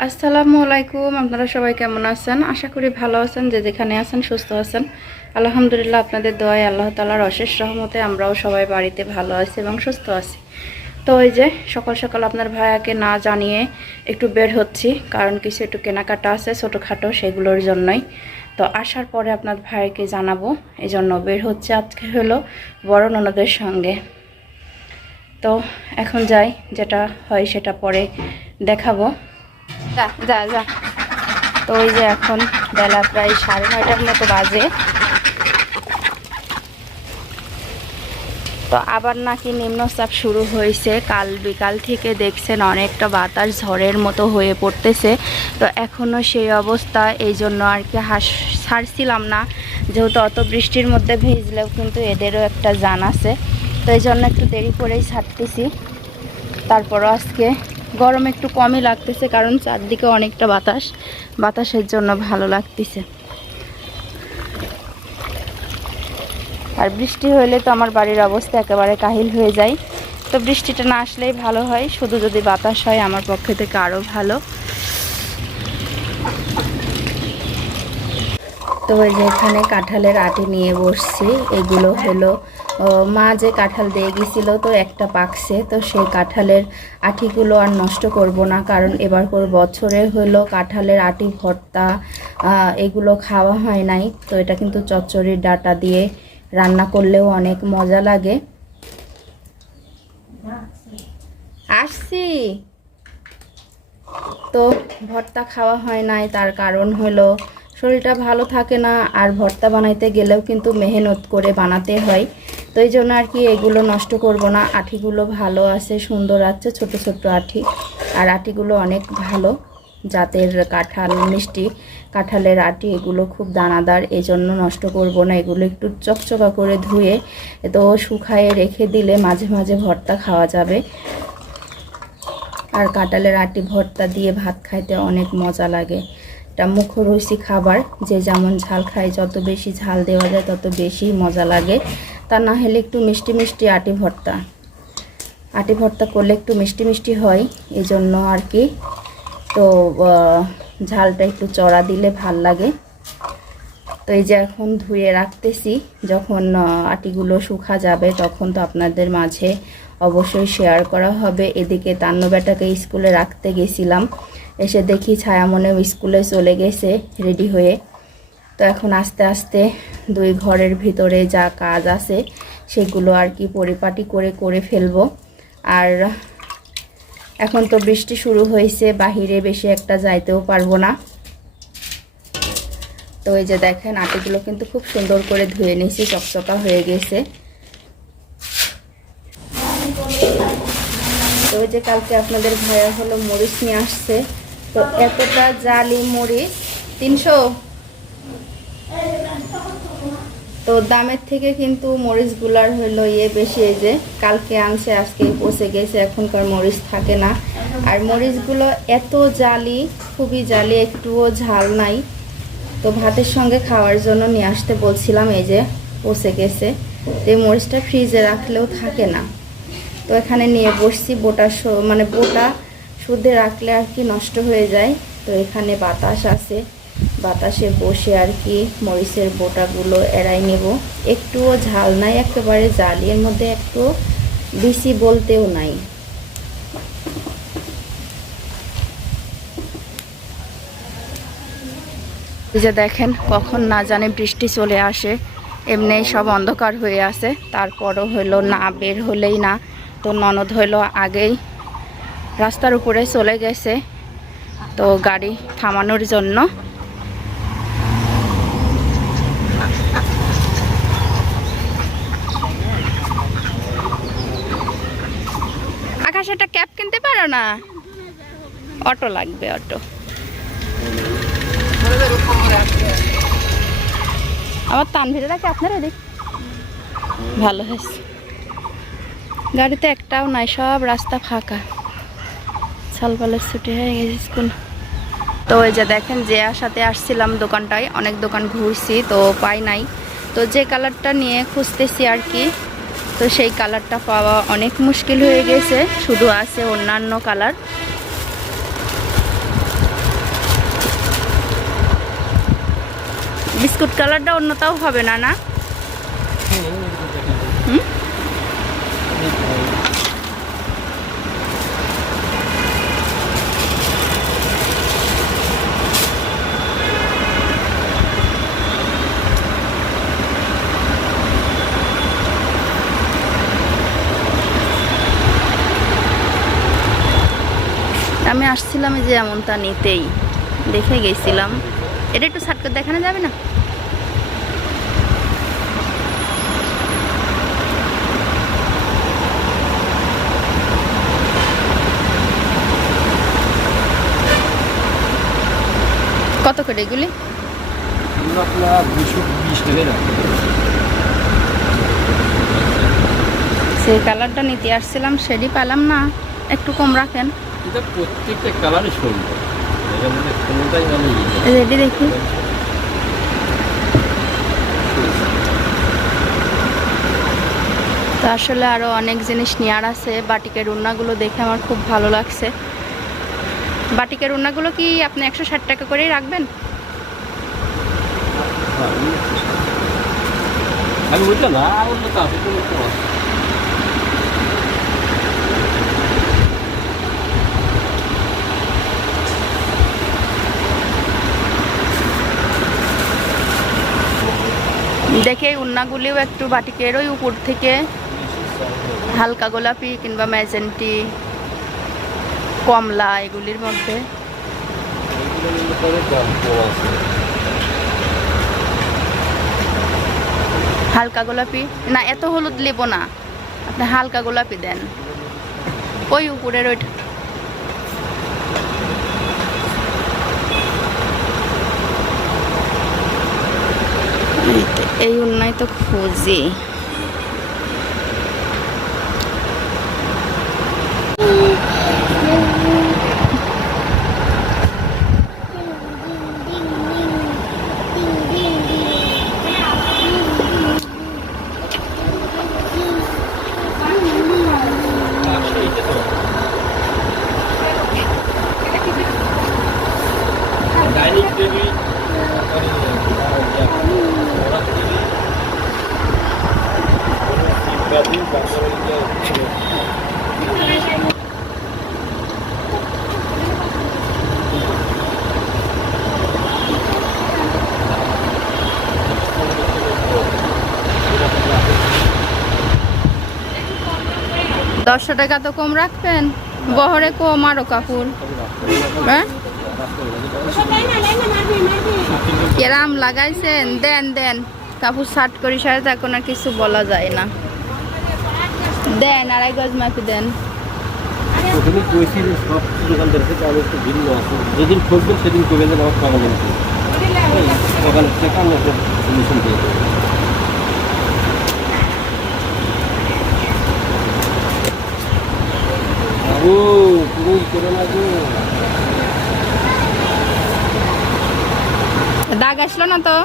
আসসালামু আলাইকুম, আপনারা সবাই কেমন আছেন? আশা করি ভালো আছেন, যে যেখানে আছেন সুস্থ আছেন। আলহামদুলিল্লাহ, আপনাদের দোয়ায় আল্লাহ তালার অশেষ রহমতে আমরাও সবাই বাড়িতে ভালো আছি এবং সুস্থ আছি। তো ওই যে, সকাল সকাল আপনার ভাইয়াকে না জানিয়ে একটু বের হচ্ছি, কারণ কিছু একটু কেনাকাটা আছে ছোটোখাটো সেগুলোর জন্যই। তো আসার পরে আপনার ভাইকে জানাব, এই জন্য বের হচ্ছে। আজকে হলো বড় ননদের সঙ্গে। তো এখন যাই, যেটা হয় সেটা পরে দেখাবো। যা যা যা। তো ওই যে এখন বেলা প্রায় সাড়ে নয়টার মতো বাজে। তো আবার নাকি নিম্নচাপ শুরু হয়েছে। কাল বিকাল থেকে দেখছেন অনেকটা বাতাস ঝড়ের মতো হয়ে পড়তেছে। তো এখনও সেই অবস্থা, এই জন্য আর কি হাস ছাড়ছিলাম না। যেহেতু অত বৃষ্টির মধ্যে ভিজলেও কিন্তু এদেরও একটা জান আছে। তো এই জন্য একটু দেরি করেই ছাড়তেছি তারপরও আজকে গরম একটু কমই লাগতেছে, কারণ চারদিকে অনেকটা বাতাস। বাতাসের জন্য ভালো লাগতেছে। আর বৃষ্টি হলে তো আমার বাড়ির অবস্থা একেবারে কাহিল হয়ে যায়। তো বৃষ্টিটা না আসলেই ভালো হয়, শুধু যদি বাতাস হয় আমার পক্ষে থেকে আরও ভালো। তো ওই যে এখানে কাঁঠালের আটি নিয়ে বসছি। এগুলো হলো মা যে কাঁঠাল দিয়ে গেছিল তো একটা পাকছে, তো সেই কাঁঠালের আটিগুলো আর নষ্ট করব না, কারণ এবার করে বছরে হলো কাঁঠালের আটি, ভর্তা এগুলো খাওয়া হয় নাই। তো এটা কিন্তু চচ্চড়ির ডাটা দিয়ে রান্না করলেও অনেক মজা লাগে। আসছি। তো ভর্তা খাওয়া হয় নাই, তার কারণ হলো শরীরটা ভালো থাকে না, আর ভর্তা বানাইতে গেলেও কিন্তু মেহনত করে বানাতে হয়। তো এই জন্য আর কি এগুলো নষ্ট করব না। আঠিগুলো ভালো আছে, সুন্দর আছে, ছোট ছোট আঠি। আর আটিগুলো অনেক ভালো, জাতের কাঁঠাল, মিষ্টি কাঁঠালের আটি এগুলো খুব দানাদার এই জন্য নষ্ট করব না। এগুলো একটু চকচকা করে ধুয়ে, তো শুকায়ে রেখে দিলে মাঝে মাঝে ভর্তা খাওয়া যাবে। আর কাঁঠালের আটি ভর্তা দিয়ে ভাত খাইতে অনেক মজা লাগে। এটা মুখরসি খাবার যে যেমন ঝাল খায়, যত বেশি ঝাল দেওয়া যায়, তত বেশি মজা লাগে। তা না হলে একটু মিষ্টি মিষ্টি আটি ভর্তা। আটি ভর্তা করলে একটু মিষ্টি মিষ্টি হয় এই জন্য আর কি। তো ঝালটা একটু চড়া দিলে ভালো লাগে। তো এই যে এখন ধুয়ে রাখতেছি, যখন আটিগুলো শুকা যাবে, তখন তো আপনাদের মাঝে অবশ্যই শেয়ার করা হবে। এদিকে তান্ন বেটাকে স্কুলে রাখতে গেছিলাম। এসে দেখি ছায়ামনেও স্কুলে চলে গেছে রেডি হয়ে। তো এখন আস্তে আস্তে দুই ঘরের ভিতরে যা কাজ আছে সেগুলো আর কি পরিপাটি করে করে ফেলব। আর এখন তো বৃষ্টি শুরু হয়েছে, বাহিরে বেশি একটা যাইতেও পারব না। তো এই যে দেখেন, আটিগুলো কিন্তু খুব সুন্দর করে ধুয়ে নিয়েছি, চকচকা হয়ে গেছে। তো ওই যে কালকে আপনাদের ভাইয়া হলো মরিচ নিয়ে আসছে। তো এতটা জালি মরিচ, তিনশো? তো দামের থেকে কিন্তু মরিচগুলার হলো ইয়ে বেশি এই যে, কালকে আনছে, আজকে পচে গেছে, এখনকার মরিচ থাকে না। আর মরিচগুলো এত জালি, খুবই জালি, একটুও ঝাল নাই। তো ভাতের সঙ্গে খাওয়ার জন্য নিয়ে আসতে বলছিলাম, এই যে পচে গেছে। তো এই মরিচটা ফ্রিজে রাখলেও থাকে না। তো এখানে নিয়ে বসছি, বোটা মানে বোটা শুদ্ধে রাখলে আর কি নষ্ট হয়ে যায়। তো এখানে বাতাস আছে। বাতাসে বসে আর কি মরিচের বোটাগুলো এড়াই নেব। একটুও ঝাল নাই একেবারে জালি মধ্যে একটু বেশি বলতেও নাই। যে দেখেন, কখন না জানে বৃষ্টি চলে আসে। এমনি সব অন্ধকার হয়ে আছে। তারপরও হইল না, বের হলেই না। তো ননদ হইল আগেই রাস্তার উপরে চলে গেছে। তো গাড়ি থামানোর জন্য। আকাশ, একটা ক্যাব কিনতে পারো না? অটো লাগবে, অটো। আমার তানভিরেরা কি আপনারা দেখ। ভালো হয়েছে। গাড়িতে একটাও নাই, সব রাস্তা ফাঁকা। সালবালের ছুটি হয়ে গেছে স্কুল। তো ওই যে দেখেন যে আসাতে আসছিলাম দোকানটায়, অনেক দোকান ঘুরছি, তো পাই নাই। তো যে কালারটা নিয়ে খুঁজতেছি আর কি, তো সেই কালারটা পাওয়া অনেক মুশকিল হয়ে গেছে, শুধু আছে অন্যান্য কালার। বিস্কুট কালারটা অন্যতাও হবে না না? আসছিলাম যে এমনটা নিতেই। দেখে গেছিলাম। এটা একটু সাট করে দেখানো যাবে না? কত করে এগুলি? সেই কালারটা নিতে আসছিলাম সেটি পেলাম না। একটু কম রাখেন। এটা প্রত্যেকটা কালারই সুন্দর। কোনোটাই মানে দেখি। তো আসলে আরও অনেক জিনিস নেওয়ার আছে। বাটিকের উন্নাগুলো দেখে আমার খুব ভালো লাগছে। বাটিকের উন্নাগুলো কি আপনি একশো ষাট টাকা করেই রাখবেন? হ্যাঁ। আমি ওইটা না আর অন্য তো আছে কোনো তো আছে। দেখে উন্নাগুলিও একটু বাটিকের ওই উপর থেকে হালকা গোলাপি কিংবা ম্যাজেন্টি, কমলা এগুলির মধ্যে। হালকা গোলাপি? না, এত হলুদ নেব না। আপনি হালকা গোলাপি দেন। ওই উপরের ওইটা। এই অন্যায় তো খুঁজি। দশশো টাকা তো কম রাখবেন? বহরে কম আরও কাপড়। হ্যাঁ? কেরাম লাগাইছেন? দেন দেন। কাপড় শার্ট করি সাথে এখন আর কিছু বলা যায় না। দেন আর আড়াই গজ মাপি দেন। প্রথমে কইছি যে সব আমি একটু ভিন্ন আছে। যেদিন ঠকবেন সেদিন কবে যেন আমার নেই। দোকান থেকে আমি একটা সলিউশন দিয়ে দেবো। ও তুমি করে না দাগ আসলো না তো?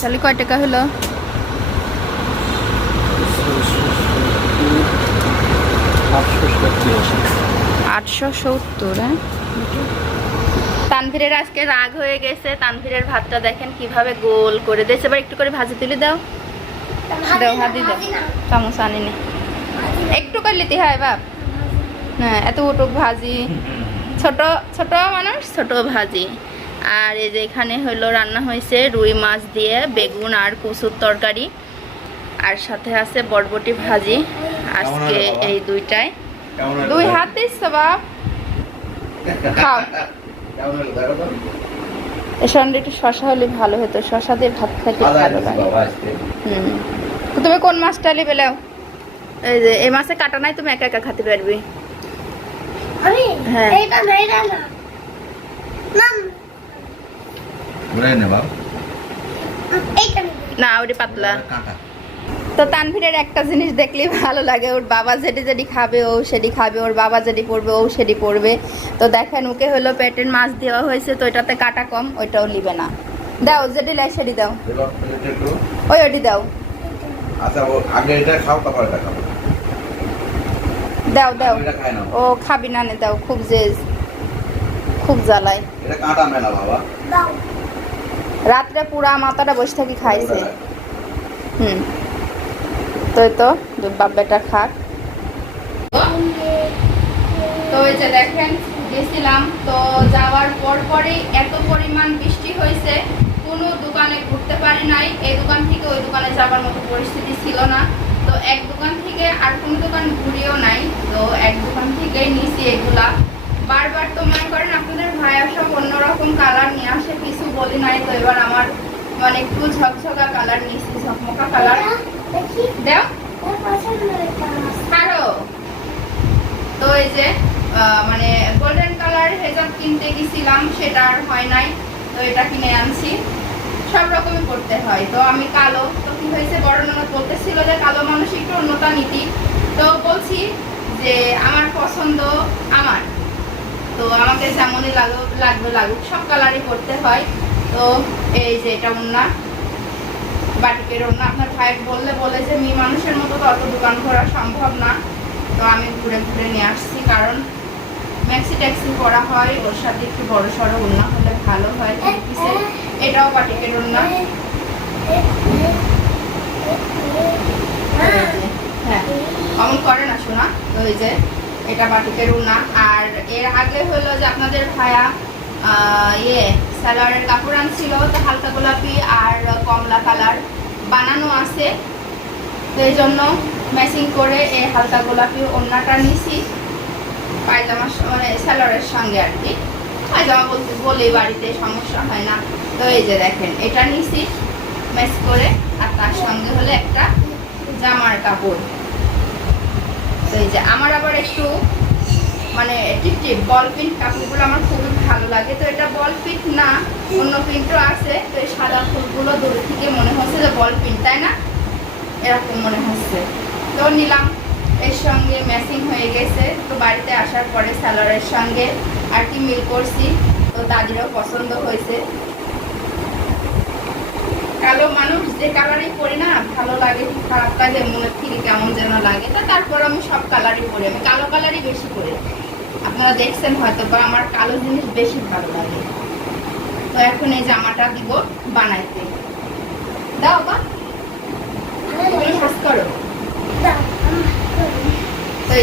তাহলে কয় টাকা হলো? আটশো সত্তর হ্যাঁ? তানভীরের আজকে রাগ হয়ে গেছে। তানভীরের ভাতটা দেখেন কীভাবে গোল করে দিয়েছে। এবার একটু করে ভাজি তুলে দাও। দাও হাতি দাও। চামচ আনিনি। একটু করে লিতে হয় বাপ। হ্যাঁ এত উটুক ভাজি। ছোট ছোট মানুষ ছোট ভাজি। আর এই যে এখানে হলো রান্না হয়েছে রুই মাছ দিয়ে বেগুন আর কচুর তরকারি। আর সাথে আছে বরবটি ভাজি। আজকে এই দুইটাই। দুই হাত দিচ্ছ বাপ। খাও। সঙ্গে একটু শশা হলে ভালো হতো। শশা দিয়ে ভাত খাইতে ভালো লাগে। হুম। তুমি কোন মাছটা নিবে লাও এই যে এই মাছে কাটা নাই তুমি একা একা খেতে পারবি। হ্যাঁ। এইটা না এইটা না নাম নে পাতলা। তো তানভীরের একটা জিনিস দেখলেই ভালো লাগে ওর বাবা যেটি যেটি খাবে ও সেটি খাবে ওর বাবা যেটি পড়বে ও সেটি পড়বে। তো দেখেন ওকে হলো পেটের মাছ দেওয়া হয়েছে তো এটাতে কাটা কম ওইটাও নিবে না। দাও যেটি লাই সেটি দাও। ওই ওটি দাও। আচ্ছা আগে এটা খাও তারপর এটা খাব। দাও দাও। ও খাবি না নে দাও খুব যে খুব জ্বালায়। এটা কাটা মেলা বাবা। দাও। রাত্রে পুরা মাথাটা বসে থাকি খাইছে। হুম। তো তো বাপ বেটা খাক। তো এই যে দেখেন, গেছিলাম, তো যাওয়ার পর পরই এত পরিমাণ বৃষ্টি হয়েছে, কোনো দোকানে ঘুরতে পারি নাই। এই দোকান থেকে ওই দোকানে যাবার মতো পরিস্থিতি ছিল না। তো এক দোকান থেকে আর কোনো দোকান ঘুরিও নাই। তো এক দোকান থেকেই নিছি এগুলা। বারবার তো মনে করেন আপনাদের ভাইয়া সব অন্যরকম কালার নিয়ে আসে কিছু বলি নাই তো এবার আমার মানে একটু ঝকঝকা কালার নিয়েছি ঝকমকা কালার দেও। তো এই যে মানে গোল্ডেন কালার হেজাব কিনতে গেছিলাম সেটা আর হয় নাই তো এটা কিনে আনছি। সব রকমই করতে হয়। তো আমি কালো তো কি হয়েছে বড় ননদ বলতেছিল যে কালো মানুষ একটু অন্যতা নীতি। তো বলছি যে আমার পছন্দ আমার। তো আমাকে যেমনই লাগুক, লাগবে লাগুক, সব কালারই করতে হয়। তো এই যে এটা ওন্না বাটিকের ওন্না আপনার ভাইয়ের বললে বলে যে, মেয়ে মানুষের মতো তো অত দোকান করা সম্ভব না। তো আমি ঘুরে ঘুরে নিয়ে আসছি, কারণ ম্যাক্সি ট্যাক্সি করা হয়, ওর সাথে একটু বড় সড়ো ওন্না হলে ভালো হয় পিসের এটাও বাটিকের ওন্না হ্যাঁ অমন করে না শোনা এই যে এটা বাটিকের উনা আর এর আগে হলো যে আপনাদের ভায়া ইয়ে সালোয়ারের কাপড় আনছিল, তো হালকা গোলাপি আর কমলা কালার বানানো আছে। তো এই জন্য ম্যাচিং করে এই হালকা গোলাপি ওড়নাটা নিছি। পায়জামার মানে স্যালারের সঙ্গে আর কি। পায়জামা বলতে বলে বাড়িতে সমস্যা হয় না। তো এই যে দেখেন, এটা নিছি ম্যাচ করে। আর তার সঙ্গে হলে একটা জামার কাপড়। তো এই যে আমার আবার একটু মানে টিপ টিপ বল প্রিন্ট কাপড়গুলো আমার খুবই ভালো লাগে। তো এটা বল প্রিন্ট না, অন্য প্রিন্টও আছে। তো এই সাদা ফুলগুলো দূরে থেকে মনে হচ্ছে যে বল প্রিন্ট তাই না? এরকম মনে হচ্ছে। তো নিলাম, এর সঙ্গে ম্যাচিং হয়ে গেছে। তো বাড়িতে আসার পরে স্যালারের সঙ্গে আর কি মিল করছি। তো তাদেরও পছন্দ হয়েছে। কালো মানুষ যে কালারই পরি না ভালো লাগে কি খারাপ লাগে মনের থেকে কেমন যেন লাগে তা তারপর আমি সব কালারই পরি আমি কালো কালারই বেশি পরি। আপনারা দেখছেন হয়তো বা আমার কালো জিনিস বেশি ভালো লাগে। তো এখন এই জামাটা দিব বানাইতে। দাও বা তুমি কাজ করো। তো